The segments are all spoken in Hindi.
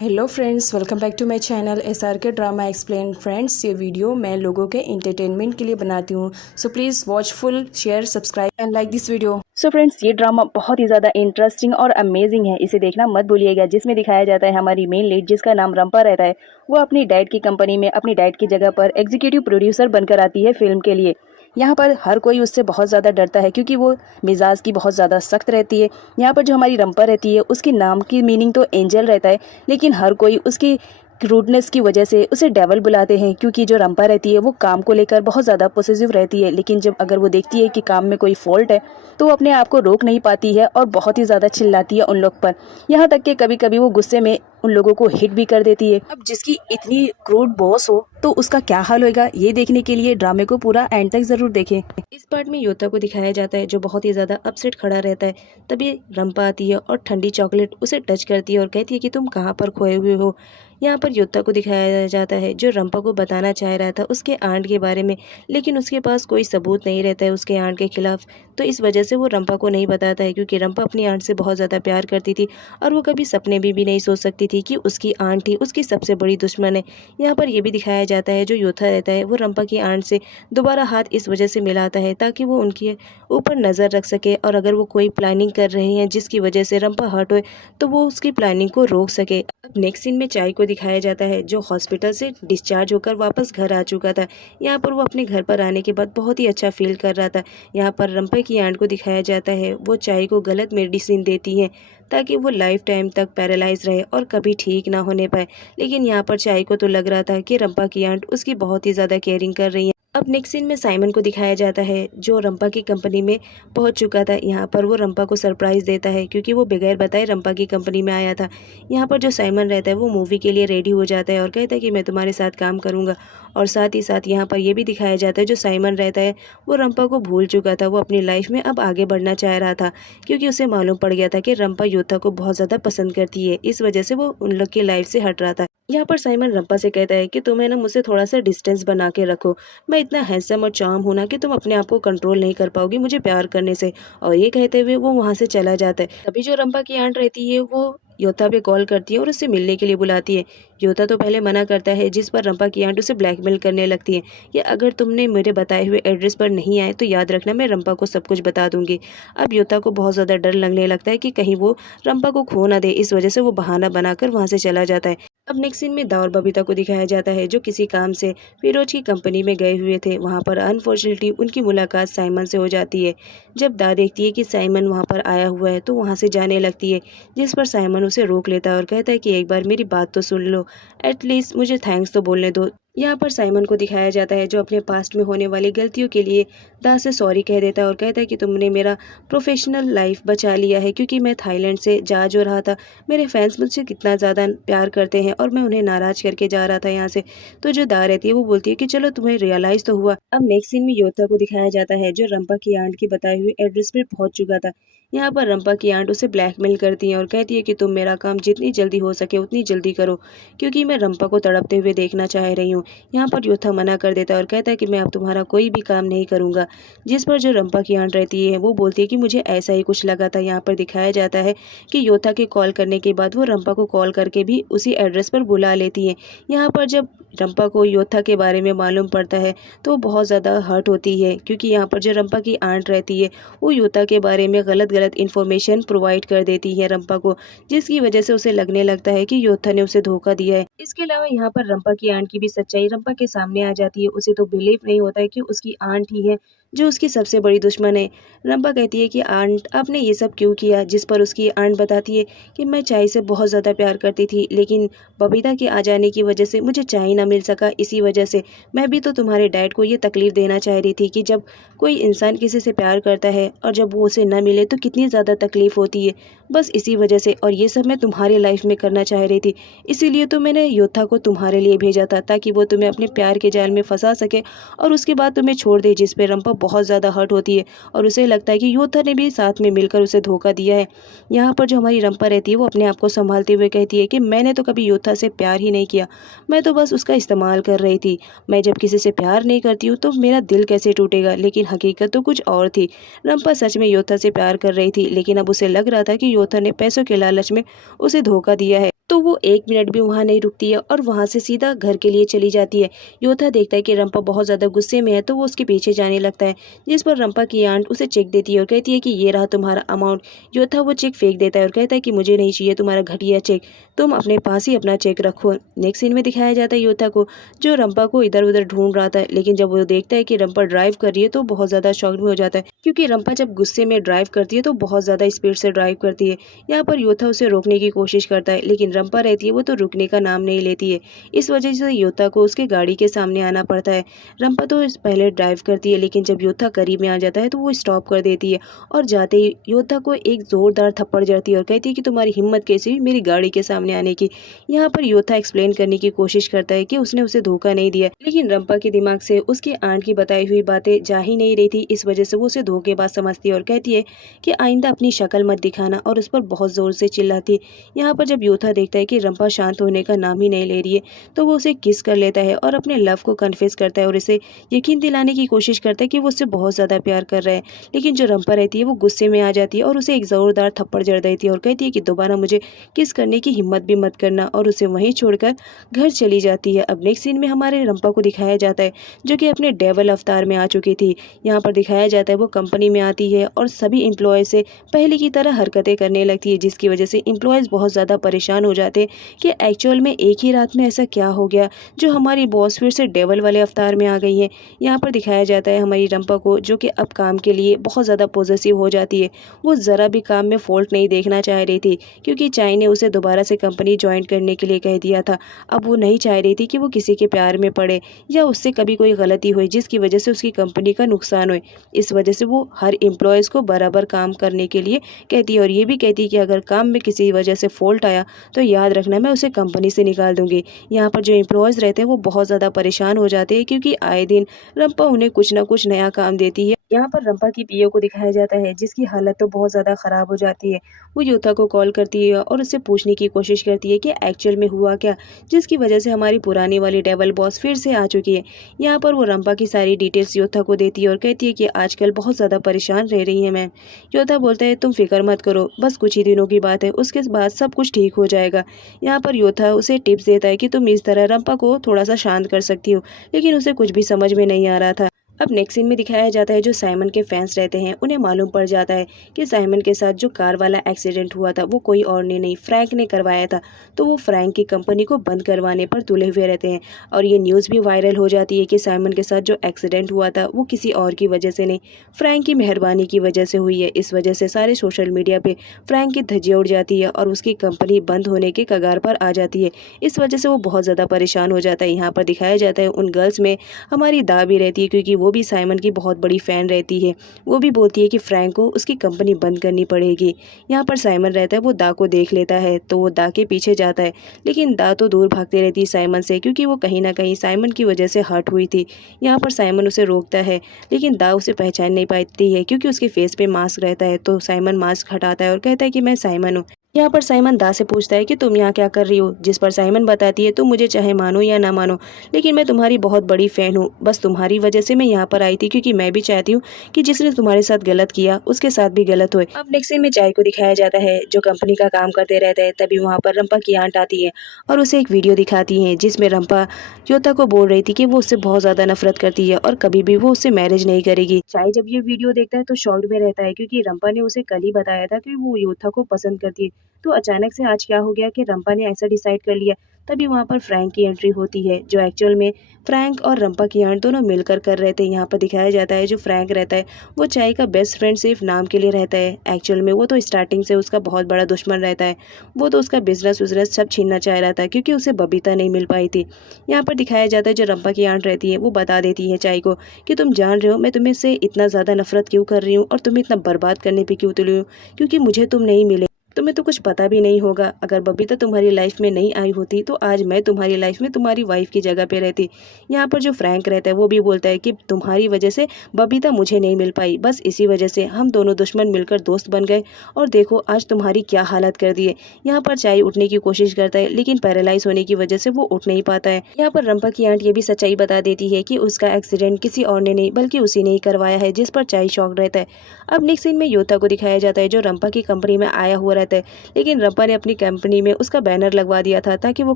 Hello friends, welcome back to my channel SRK drama explain. Friends, ये वीडियो मैं लोगों के एंटरटेनमेंट के लिए बनाती हूँ, so please watch full, share, subscribe and like this video. So friends, ये ड्रामा बहुत ही ज़्यादा इंटरेस्टिंग और अमेजिंग है, इसे देखना मत भूलिएगा। जिसमें दिखाया जाता है हमारी मेन लीड, जिसका नाम रंपा रहता है, वो अपनी डैड की कंपनी में अपनी डैड की जगह पर एग्जीक्यूटिव प्रोड्यूसर बनकर आती है फिल्म के लिए। यहाँ पर हर कोई उससे बहुत ज़्यादा डरता है क्योंकि वो मिजाज की बहुत ज़्यादा सख्त रहती है। यहाँ पर जो हमारी रंपा रहती है, उसके नाम की मीनिंग तो एंजल रहता है, लेकिन हर कोई उसकी रूडनेस की वजह से उसे डेवल बुलाते हैं। क्योंकि जो रंपा रहती है वो काम को लेकर बहुत ज़्यादा पॉसेसिव रहती है, लेकिन जब अगर वो देखती है कि काम में कोई फॉल्ट है तो वो अपने आप को रोक नहीं पाती है और बहुत ही ज़्यादा चिल्लाती है उन लोग पर। यहाँ तक कि कभी कभी वो गुस्से में उन लोगों को हिट भी कर देती है। अब जिसकी इतनी क्रूड बॉस हो तो उसका क्या हाल होगा, ये देखने के लिए ड्रामे को पूरा एंड तक जरूर देखें। इस पार्ट में योता को दिखाया जाता है जो बहुत ही ज़्यादा अपसेट खड़ा रहता है। तभी रंपा आती है और ठंडी चॉकलेट उसे टच करती है और कहती है कि तुम कहाँ पर खोए हुए हो। यहाँ पर योता को दिखाया जाता है जो रंपा को बताना चाह रहा था उसके आंट के बारे में, लेकिन उसके पास कोई सबूत नहीं रहता है उसके आंट के खिलाफ। तो इस वजह से वो रंपा को नहीं बताता है, क्योंकि रंपा अपनी आंट से बहुत ज़्यादा प्यार करती थी और वो कभी सपने में भी नहीं सोच सकती थी कि उसकी आंट ही उसकी सबसे बड़ी दुश्मन है। यहाँ पर यह भी दिखाया जाता है जो योथा रहता है वो रंपा की आंट से दोबारा हाथ इस वजह से मिलाता है ताकि वो उनके ऊपर नज़र रख सके, और अगर वो कोई प्लानिंग कर रहे हैं जिसकी वजह से रंपा हर्ट होए तो वो उसकी प्लानिंग को रोक सके। अब नेक्स्ट सीन में चाय को दिखाया जाता है जो हॉस्पिटल से डिस्चार्ज होकर वापस घर आ चुका था। यहाँ पर वो अपने घर पर आने के बाद बहुत ही अच्छा फील कर रहा था। यहाँ पर रंपा की आंट को दिखाया जाता है वो चाय को गलत मेडिसिन देती है ताकि वो लाइफ टाइम तक पैरालाइज रहे और कभी ठीक ना होने पाए। लेकिन यहाँ पर चाय को तो लग रहा था कि रंपा की आंट उसकी बहुत ही ज़्यादा केयरिंग कर रही है। अब नेक्स्ट सीन में साइमन को दिखाया जाता है जो रंपा की कंपनी में पहुंच चुका था। यहाँ पर वो रंपा को सरप्राइज देता है क्योंकि वो बगैर बताए रंपा की कंपनी में आया था। यहाँ पर जो साइमन रहता है वो मूवी के लिए रेडी हो जाता है और कहता है कि मैं तुम्हारे साथ काम करूँगा। और साथ ही साथ यहाँ पर यह भी दिखाया जाता है जो साइमन रहता है वो रंपा को भूल चुका था। वो अपनी लाइफ में अब आगे बढ़ना चाह रहा था क्योंकि उसे मालूम पड़ गया था कि रंपा योथा को बहुत ज़्यादा पसंद करती है, इस वजह से वो उन लोग की लाइफ से हट रहा था। यहाँ पर साइमन रंपा से कहता है कि तुम्हें ना मुझसे थोड़ा सा डिस्टेंस बना के रखो, मैं इतना हैंडसम और चार्म हूं ना कि तुम अपने आप को कंट्रोल नहीं कर पाओगी मुझे प्यार करने से। और ये कहते हुए वो वहां से चला जाता है। तभी जो रंपा की आंट रहती है वो योथा पे कॉल करती है और उससे मिलने के लिए बुलाती है। योथा तो पहले मना करता है, जिस पर रंपा की आंट उसे ब्लैकमेल करने लगती है कि अगर तुमने मेरे बताए हुए एड्रेस पर नहीं आए तो याद रखना मैं रंपा को सब कुछ बता दूंगी। अब योथा को बहुत ज़्यादा डर लगने लगता है कि कहीं वो रंपा को खो ना दे, इस वजह से वो बहाना बनाकर वहां से चला जाता है। अब नेक्स्ट सीन में दाऊ और बबीता को दिखाया जाता है जो किसी काम से फिरोज की कंपनी में गए हुए थे। वहां पर अनफॉर्चुनेटली उनकी मुलाकात साइमन से हो जाती है। जब दा देखती है कि साइमन वहां पर आया हुआ है तो वहां से जाने लगती है, जिस पर साइमन उसे रोक लेता है और कहता है कि एक बार मेरी बात तो सुन लो, एटलीस्ट मुझे थैंक्स तो बोलने दो। यहाँ पर साइमन को दिखाया जाता है जो अपने पास्ट में होने वाली गलतियों के लिए दा से सॉरी कह देता है और कहता है कि तुमने मेरा प्रोफेशनल लाइफ बचा लिया है, क्योंकि मैं थाईलैंड से जा जो रहा था, मेरे फैंस मुझसे कितना ज़्यादा प्यार करते हैं और मैं उन्हें नाराज़ करके जा रहा था यहाँ से। तो जो दा रहती है वो बोलती है कि चलो तुम्हें रियलाइज़ तो हुआ। अब नेक्स्ट सीन में योथा को दिखाया जाता है जो रंपा की आंट की बताई हुई एड्रेस पर पहुंच चुका था। यहाँ पर रंपा की आंट उसे ब्लैकमेल करती है और कहती है कि तुम मेरा काम जितनी जल्दी हो सके उतनी जल्दी करो, क्योंकि मैं रंपा को तड़पते हुए देखना चाह रही हूँ। यहाँ पर योथा मना कर देता है और कहता है कि मैं अब तुम्हारा कोई भी काम नहीं करूँगा, जिस पर जो रंपा की आंट रहती है वो बोलती है कि मुझे ऐसा ही कुछ लगा था। यहाँ पर दिखाया जाता है कि योथा के कॉल करने के बाद वो रंपा को कॉल करके भी उसी एड्रेस पर बुला लेती है। यहाँ पर जब रंपा को योथा के बारे में मालूम पड़ता है तो वो बहुत ज़्यादा हर्ट होती है, क्योंकि यहाँ पर जो रंपा की आंट रहती है वो योथा के बारे में गलत गलत इन्फॉर्मेशन प्रोवाइड कर देती है रंपा को, जिसकी वजह से उसे लगने लगता है कि योथा ने उसे धोखा दिया है। इसके अलावा यहाँ पर रंपा की आंट की भी सच्चाई रंपा के सामने आ जाती है। उसे तो बिलीव नहीं होता है कि उसकी आंट ही है जो उसकी सबसे बड़ी दुश्मन है। रंपा कहती है कि आंट आपने ये सब क्यों किया, जिस पर उसकी आंट बताती है कि मैं चाय से बहुत ज़्यादा प्यार करती थी, लेकिन बबीता के आ जाने की वजह से मुझे चाय ना मिल सका, इसी वजह से मैं भी तो तुम्हारे डैड को ये तकलीफ देना चाह रही थी कि जब कोई इंसान किसी से प्यार करता है और जब वो उसे न मिले तो कितनी ज़्यादा तकलीफ होती है, बस इसी वजह से। और ये सब मैं तुम्हारी लाइफ में करना चाह रही थी, इसीलिए तो मैंने योथा को तुम्हारे लिए भेजा था ताकि वो तुम्हें अपने प्यार के जाल में फंसा सके और उसके बाद तुम्हें छोड़ दे, जिस पे रंपा बहुत ज़्यादा हर्ट होती है और उसे लगता है कि योथा ने भी साथ में मिलकर उसे धोखा दिया है। यहाँ पर जो हमारी रंपा रहती है वो अपने आप को संभालते हुए कहती है कि मैंने तो कभी योथा से प्यार ही नहीं किया, मैं तो बस उसका इस्तेमाल कर रही थी। मैं जब किसी से प्यार नहीं करती हूँ तो मेरा दिल कैसे टूटेगा, लेकिन हकीकत तो कुछ और थी। रंपा सच में योथा से प्यार कर रही थी, लेकिन अब उसे लग रहा था कि योथा ने पैसों के लालच में उसे धोखा दिया है। तो वो 1 मिनट भी वहाँ नहीं रुकती है और वहाँ से सीधा घर के लिए चली जाती है। योथा देखता है कि रंपा बहुत ज़्यादा गुस्से में है तो वो उसके पीछे जाने लगता है, जिस पर रंपा की आंट उसे चेक देती है और कहती है कि ये रहा तुम्हारा अमाउंट। योथा वो चेक फेंक देता है और कहता है कि मुझे नहीं चाहिए तुम्हारा घटिया चेक, तुम अपने पास ही अपना चेक रखो। नेक्स्ट सीन में दिखाया जाता है योथा को, जो रंपा को इधर उधर ढूंढ रहा था, लेकिन जब वो देखता है कि रंपा ड्राइव कर रही है तो बहुत ज़्यादा शॉक्ड में हो जाता है, क्योंकि रंपा जब गुस्से में ड्राइव करती है तो बहुत ज़्यादा स्पीड से ड्राइव करती है। यहाँ पर योथा उसे रोकने की कोशिश करता है, लेकिन रंपा रहती है वो तो रुकने का नाम नहीं लेती है। इस वजह से योथा को उसके गाड़ी के सामने आना पड़ता है। रंपा तो पहले ड्राइव करती है, लेकिन जब योथा करीब में आ जाता है तो वो स्टॉप कर देती है और जाते ही योथा को एक जोरदार थप्पड़ जड़ती है और कहती है कि तुम्हारी हिम्मत कैसी हुई मेरी गाड़ी के सामने आने की। यहाँ पर योथा एक्सप्लेन करने की कोशिश करता है कि उसने उसे धोखा नहीं दिया, लेकिन रंपा के दिमाग से उसकी आंट की बताई हुई बातें जा ही नहीं रही थी। इस वजह से वो उसे धोखेबाज समझती है और कहती है कि आइंदा अपनी शक्ल मत दिखाना, और उस पर बहुत जोर से चिल्लाती है। यहाँ पर जब योथा देखता है कि रंपा शांत होने का नाम ही नहीं ले रही है तो वो उसे किस कर लेता है और अपने लव को कन्फेस करता है और इसे यकीन दिलाने की कोशिश करता है कि वो उससे बहुत ज़्यादा प्यार कर रहा है। लेकिन जो रंपा रहती है वो गुस्से में आ जाती है और उसे एक ज़ोरदार थप्पड़ जड़ देती है और कहती है कि दोबारा मुझे किस करने की हिम्मत भी मत करना, और उसे वहीं छोड़कर घर चली जाती है। अब नेक्स्ट सीन में हमारे रंपा को दिखाया जाता है जो कि अपने डेवल अवतार में आ चुकी थी। यहाँ पर दिखाया जाता है वो कंपनी में आती है और सभी एम्प्लॉय से पहले की तरह हरकतें करने लगती है, जिसकी वजह से एम्प्लॉयज़ बहुत ज़्यादा परेशान हो जाते हैं कि एक्चुअल में एक ही रात में ऐसा क्या हो गया जो हमारी बॉस फिर से डेवल वाले अवतार में आ गई है। यहाँ पर दिखाया जाता है हमारी रंपा को, जो कि अब काम के लिए बहुत ज़्यादा पॉजेसिव हो जाती है। वो ज़रा भी काम में फ़ॉल्ट नहीं देखना चाह रही थी, क्योंकि चाय ने उसे दोबारा से कंपनी ज्वाइन करने के लिए कह दिया था। अब वो नहीं चाह रही थी कि वो किसी के प्यार में पड़े या उससे कभी कोई गलती हुई जिसकी वजह से उसकी कंपनी का नुकसान हुए। इस वजह से वो हर एम्प्लॉयज़ को बराबर काम करने के लिए कहती है और ये भी कहती है कि अगर काम में किसी वजह से फ़ॉल्ट आया तो याद रखना मैं उसे कंपनी से निकाल दूंगी। यहाँ पर जो एम्प्लॉयज़ रहते हैं वो बहुत ज़्यादा परेशान हो जाते हैं, क्योंकि आए दिन रंपा उन्हें कुछ ना कुछ नया काम देती है। यहाँ पर रंपा की पीओ को दिखाया जाता है, जिसकी हालत तो बहुत ज़्यादा ख़राब हो जाती है। वो योथा को कॉल करती है और उससे पूछने की कोशिश करती है कि एक्चुअल में हुआ क्या, जिसकी वजह से हमारी पुरानी वाली डेवल बॉस फिर से आ चुकी है। यहाँ पर वो रंपा की सारी डिटेल्स योथा को देती है और कहती है कि आजकल बहुत ज़्यादा परेशान रह रही है मैम। योथा बोलता है तुम फिक्र मत करो, बस कुछ ही दिनों की बात है, उसके बाद सब कुछ ठीक हो जाएगा। यहाँ पर योथा उसे टिप्स देता है कि तुम इस तरह रंपा को थोड़ा सा शांत कर सकती हो, लेकिन उसे कुछ भी समझ में नहीं आ रहा था। अब नेक्स्ट सीन में दिखाया जाता है जो साइमन के फैंस रहते हैं उन्हें मालूम पड़ जाता है कि साइमन के साथ जो कार वाला एक्सीडेंट हुआ था वो कोई और ने नहीं, फ्रैंक ने करवाया था। तो वो फ्रैंक की कंपनी को बंद करवाने पर तुले हुए रहते हैं और ये न्यूज़ भी वायरल हो जाती है कि साइमन के साथ जो एक्सीडेंट हुआ था वो किसी और की वजह से नहीं, फ्रैंक की मेहरबानी की वजह से हुई है। इस वजह से सारे सोशल मीडिया पे फ्रैंक की धज्जियां उड़ जाती है और उसकी कंपनी बंद होने के कगार पर आ जाती है। इस वजह से वो बहुत ज़्यादा परेशान हो जाता है। यहाँ पर दिखाया जाता है उन गर्ल्स में हमारी दा भी रहती है, क्योंकि वो भी साइमन की बहुत बड़ी फ़ैन रहती है। वो भी बोलती है कि फ्रैंक को उसकी कंपनी बंद करनी पड़ेगी। यहाँ पर साइमन रहता है, वो दा को देख लेता है तो वो दा के पीछे जाता है, लेकिन दा तो दूर भागती रहती है साइमन से, क्योंकि वो कहीं ना कहीं साइमन की वजह से हर्ट हुई थी। यहाँ पर साइमन उसे रोकता है, लेकिन दा उसे पहचान नहीं पाती है क्योंकि उसके फेस पे मास्क रहता है। तो साइमन मास्क हटाता है और कहता है कि मैं साइमन हूँ। यहाँ पर साइमन दा से पूछता है कि तुम यहाँ क्या कर रही हो, जिस पर साइमन बताती है तुम मुझे चाहे मानो या ना मानो, लेकिन मैं तुम्हारी बहुत बड़ी फ़ैन हूँ, बस तुम्हारी वजह से मैं यहाँ पर आई थी, क्योंकि मैं भी चाहती हूँ कि जिसने तुम्हारे साथ गलत किया उसके साथ भी गलत होए। अब नेक्स्ट सीन में चाय को दिखाया जाता है जो कंपनी का काम करते रहते हैं। तभी वहाँ पर रंपा की आंट आती है और उसे एक वीडियो दिखाती है जिसमें रंपा योथा को बोल रही थी कि वो उससे बहुत ज़्यादा नफरत करती है और कभी भी वो उससे मैरिज नहीं करेगी। चाय जब ये वीडियो देखता है तो शॉक्ड में रहता है, क्योंकि रंपा ने उसे कल ही बताया था कि वो योथा को पसंद करती है। तो अचानक से आज क्या हो गया कि रंपा ने ऐसा डिसाइड कर लिया। तभी वहाँ पर फ्रैंक की एंट्री होती है, जो एक्चुअल में फ्रैंक और रंपा की आंट दोनों मिलकर कर रहे थे। यहाँ पर दिखाया जाता है जो फ्रैंक रहता है वो चाय का बेस्ट फ्रेंड सिर्फ नाम के लिए रहता है, एक्चुअल में वो तो स्टार्टिंग से उसका बहुत बड़ा दुश्मन रहता है। वो तो उसका बिजनेस उजनेस सब छीनना चाह रहा था, क्योंकि उसे बबीता नहीं मिल पाई थी। यहाँ पर दिखाया जाता है जो रंपा की आंट रहती है वो बता देती है चाय को कि तुम जान रहे हो मैं तुम्हें से इतना ज़्यादा नफरत क्यों कर रही हूँ और तुम्हें इतना बर्बाद करने पर क्यों तुली हूँ, क्योंकि मुझे तुम नहीं मिले। तुम्हें तो कुछ पता भी नहीं होगा, अगर बबीता तुम्हारी लाइफ में नहीं आई होती तो आज मैं तुम्हारी लाइफ में तुम्हारी वाइफ की जगह पे रहती। यहाँ पर जो फ्रैंक रहता है वो भी बोलता है कि तुम्हारी वजह से बबीता मुझे नहीं मिल पाई, बस इसी वजह से हम दोनों दुश्मन मिलकर दोस्त बन गए और देखो आज तुम्हारी क्या हालत कर दी है। यहाँ पर चाय उठने की कोशिश करता है, लेकिन पैरालाइज होने की वजह से वो उठ नहीं पाता है। यहाँ पर रंपा की आंट ये भी सच्चाई बता देती है कि उसका एक्सीडेंट किसी और ने नहीं बल्कि उसी ने ही करवाया है, जिस पर चाय शॉक रहता है। अब नेक्स्ट सीन में योथा को दिखाया जाता है जो रंपा की कंपनी में आया हुआ रहता है, लेकिन रंपा ने अपनी कंपनी में उसका बैनर लगवा दिया था ताकि वो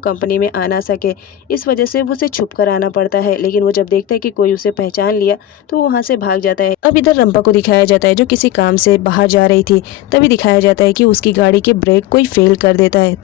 कंपनी में आ ना सके। इस वजह से उसे छुप कर आना पड़ता है, लेकिन वो जब देखता है कि कोई उसे पहचान लिया तो वो वहाँ से भाग जाता है। अब इधर रंपा को दिखाया जाता है जो किसी काम से बाहर जा रही थी। तभी दिखाया जाता है कि उसकी गाड़ी के ब्रेक कोई फेल कर देता है।